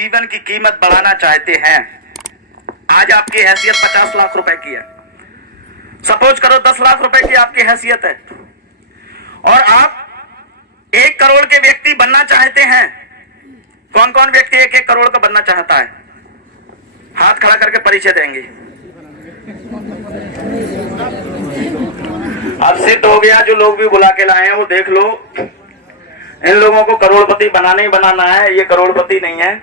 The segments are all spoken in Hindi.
जीवन की कीमत बढ़ाना चाहते हैं, आज आपकी हैसियत 50 लाख रुपए की है, सपोज करो 10 लाख रुपए की आपकी हैसियत है, और आप 1 करोड़ के व्यक्ति बनना चाहते हैं। कौन कौन व्यक्ति 1-1 करोड़ का बनना चाहता है? हाथ खड़ा करके परिचय देंगे। अब सिद्ध हो गया, जो लोग भी बुला के लाए हैं वो देख लो, इन लोगों को करोड़पति बनाना ही बनाना है, ये करोड़पति नहीं है।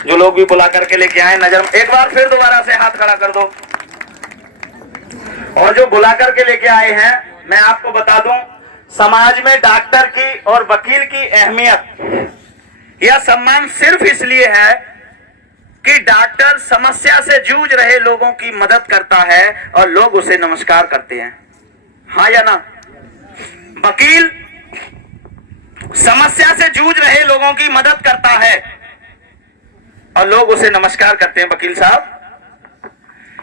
जो लोग भी बुला करके लेके आए, नजर एक बार फिर दोबारा से हाथ खड़ा कर दो। और जो बुला करके लेके आए हैं, मैं आपको बता दूं, समाज में डॉक्टर की और वकील की अहमियत या सम्मान सिर्फ इसलिए है कि डॉक्टर समस्या से जूझ रहे लोगों की मदद करता है और लोग उसे नमस्कार करते हैं, हाँ या ना? वकील समस्या से जूझ रहे लोगों की मदद करता है और लोग उसे नमस्कार करते हैं। वकील साहब,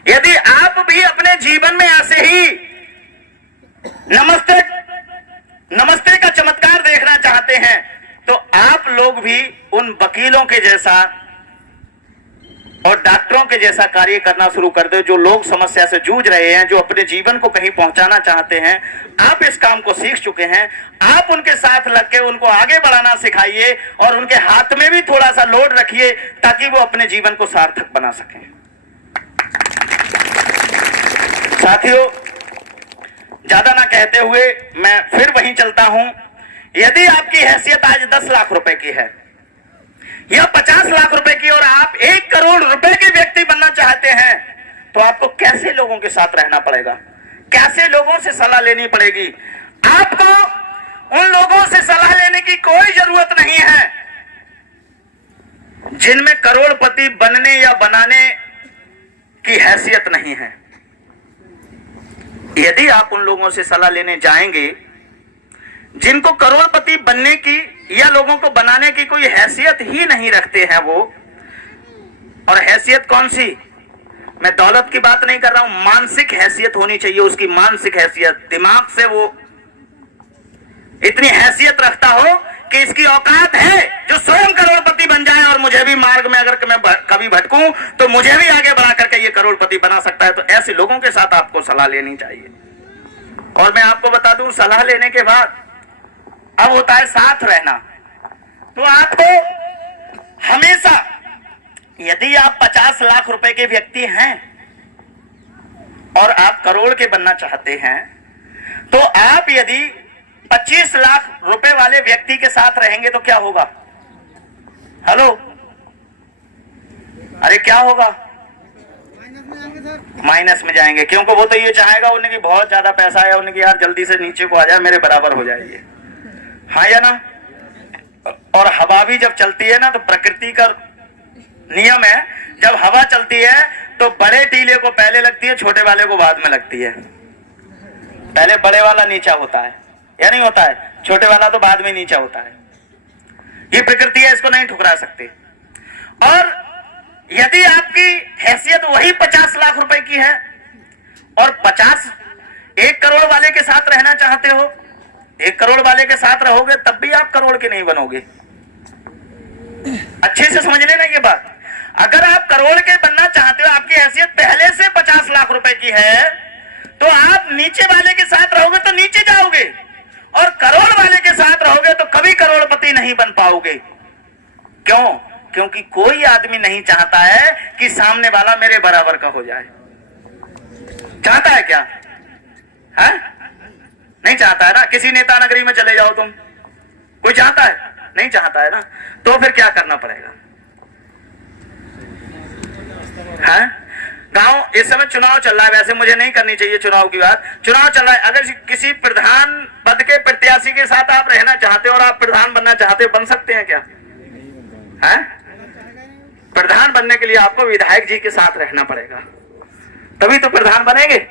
यदि आप भी अपने जीवन में ऐसे ही नमस्ते नमस्ते का चमत्कार देखना चाहते हैं, तो आप लोग भी उन वकीलों के जैसा और डॉक्टरों के जैसा कार्य करना शुरू कर दो। जो लोग समस्या से जूझ रहे हैं, जो अपने जीवन को कहीं पहुंचाना चाहते हैं, आप इस काम को सीख चुके हैं, आप उनके साथ लग के उनको आगे बढ़ाना सिखाइए और उनके हाथ में भी थोड़ा सा लोड रखिए ताकि वो अपने जीवन को सार्थक बना सकें। साथियों, ज्यादा ना कहते हुए मैं फिर वहीं चलता हूं। यदि आपकी हैसियत आज 10 लाख रुपए की है या 50 लाख रुपए की और आप 1 करोड़ रुपए के व्यक्ति बनना चाहते हैं, तो आपको कैसे लोगों के साथ रहना पड़ेगा, कैसे लोगों से सलाह लेनी पड़ेगी। आपको उन लोगों से सलाह लेने की कोई जरूरत नहीं है जिनमें करोड़पति बनने या बनाने की हैसियत नहीं है। यदि आप उन लोगों से सलाह लेने जाएंगे जिनको करोड़पति बनने की या लोगों को बनाने की कोई हैसियत ही नहीं रखते हैं वो, और हैसियत कौन सी, मैं दौलत की बात नहीं कर रहा हूं, मानसिक हैसियत होनी चाहिए उसकी, मानसिक हैसियत, दिमाग से वो इतनी हैसियत रखता हो कि इसकी औकात है जो स्वयं करोड़पति बन जाए और मुझे भी मार्ग में अगर मैं कभी भटकूं तो मुझे भी आगे बढ़ा करके ये करोड़पति बना सकता है। तो ऐसे लोगों के साथ आपको सलाह लेनी चाहिए। और मैं आपको बता दूं, सलाह लेने के बाद अब होता है साथ रहना। तो आपको हमेशा, यदि आप 50 लाख रुपए के व्यक्ति हैं और आप करोड़ के बनना चाहते हैं, तो आप यदि 25 लाख रुपए वाले व्यक्ति के साथ रहेंगे तो क्या होगा? हेलो, अरे क्या होगा? माइनस में जाएंगे, क्योंकि वो तो ये चाहेगा उन्हें बहुत ज्यादा पैसा है, उन्हें यार जल्दी से नीचे को आ जाए, मेरे बराबर हो जाएगी, हाँ या ना? और हवा भी जब चलती है ना, तो प्रकृति का नियम है, जब हवा चलती है तो बड़े टीले को पहले लगती है, छोटे वाले को बाद में लगती है। पहले बड़े वाला नीचा होता है या नहीं होता है, छोटे वाला तो बाद में नीचा होता है। ये प्रकृति है, इसको नहीं ठुकरा सकते। और यदि आपकी हैसियत वही 50 लाख रुपए की है और 1 करोड़ वाले के साथ रहना चाहते हो, 1 करोड़ वाले के साथ रहोगे तब भी आप करोड़ के नहीं बनोगे। अच्छे से समझ लेना ये बात। अगर आप करोड़ के बनना चाहते हो, आपकी हैसियत पहले से 50 लाख रुपए की है, तो आप नीचे वाले के साथ रहोगे तो नीचे जाओगे, और करोड़ वाले के साथ रहोगे तो कभी करोड़पति नहीं बन पाओगे। क्यों? क्योंकि कोई आदमी नहीं चाहता है कि सामने वाला मेरे बराबर का हो जाए। चाहता है क्या? है? नहीं चाहता है ना। किसी नेता नगरी में चले जाओ तुम, कोई चाहता है? नहीं चाहता है ना। तो फिर क्या करना पड़ेगा? है? गांव इस समय चुनाव चल रहा है, वैसे मुझे नहीं करनी चाहिए चुनाव की बात, चुनाव चल रहा है। अगर किसी प्रधान पद के प्रत्याशी के साथ आप रहना चाहते हो और आप प्रधान बनना चाहते हो, बन सकते हैं क्या? है? प्रधान बनने के लिए आपको विधायक जी के साथ रहना पड़ेगा, तभी तो प्रधान बनेंगे।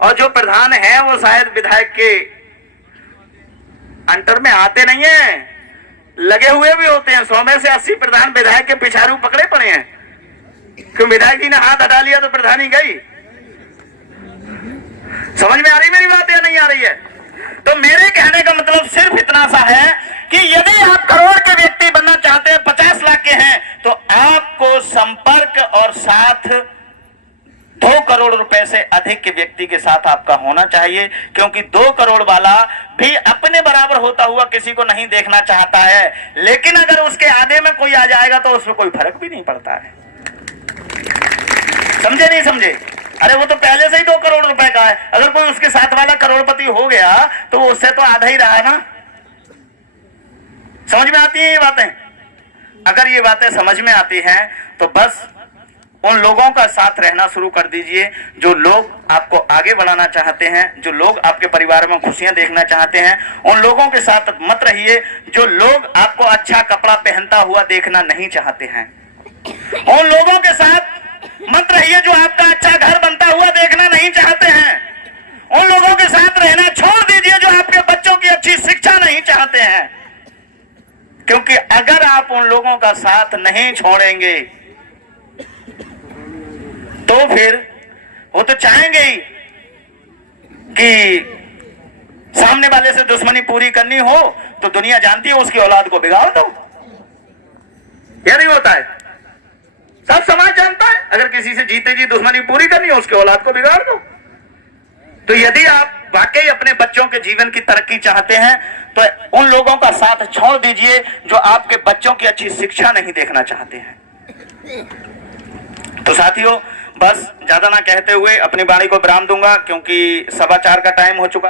और जो प्रधान है वो शायद विधायक के अंतर में आते नहीं है, लगे हुए भी होते हैं। 100 में से 80 प्रधान विधायक के पिछाड़ू पकड़े पड़े हैं, क्यों? विधायक जी ने हाथ हटा लिया तो प्रधानी गई। समझ में आ रही मेरी बात या नहीं आ रही है? तो मेरे कहने का मतलब सिर्फ इतना सा है कि यदि आप करोड़ के व्यक्ति बनना चाहते हैं, 50 लाख के हैं, तो संपर्क और साथ 2 करोड़ रुपए से अधिक के व्यक्ति के साथ आपका होना चाहिए, क्योंकि 2 करोड़ वाला भी अपने बराबर होता हुआ किसी को नहीं देखना चाहता है, लेकिन अगर उसके आधे में कोई आ जाएगा तो उसमें कोई फर्क भी नहीं पड़ता है। समझे नहीं समझे? अरे वो तो पहले से ही 2 करोड़ रुपए का है, अगर कोई उसके साथ वाला करोड़पति हो गया तो वो उससे तो आधा ही रहा है ना। समझ में आती है ये बातें? अगर ये बातें समझ में आती हैं तो बस उन लोगों का साथ रहना शुरू कर दीजिए जो लोग आपको आगे बढ़ाना चाहते हैं, जो लोग आपके परिवार में खुशियां देखना चाहते हैं। उन लोगों के साथ मत रहिए जो लोग आपको अच्छा कपड़ा पहनता हुआ देखना नहीं चाहते हैं। उन लोगों के साथ मत रहिए जो आपका अच्छा घर बनता हुआ देखना नहीं चाहते हैं। उन लोगों के साथ रहना छोड़ दीजिए जो आपके बच्चों की अच्छी शिक्षा नहीं चाहते हैं, क्योंकि अगर आप उन लोगों का साथ नहीं छोड़ेंगे तो फिर वो तो चाहेंगे ही कि सामने वाले से दुश्मनी पूरी करनी हो तो दुनिया जानती है उसकी औलाद को बिगाड़ दो। या नहीं होता है? सब समाज जानता है अगर किसी से जीते जी दुश्मनी पूरी करनी हो उसकी औलाद को बिगाड़ दो। तो यदि आप वाकई अपने बच्चों के जीवन की तरक्की चाहते हैं तो उन लोगों का साथ छोड़ दीजिए जो आपके बच्चों की अच्छी शिक्षा नहीं देखना चाहते हैं। तो साथियों, बस ज्यादा ना कहते हुए अपनी वाणी को विराम दूंगा, क्योंकि 4:15 का टाइम हो चुका।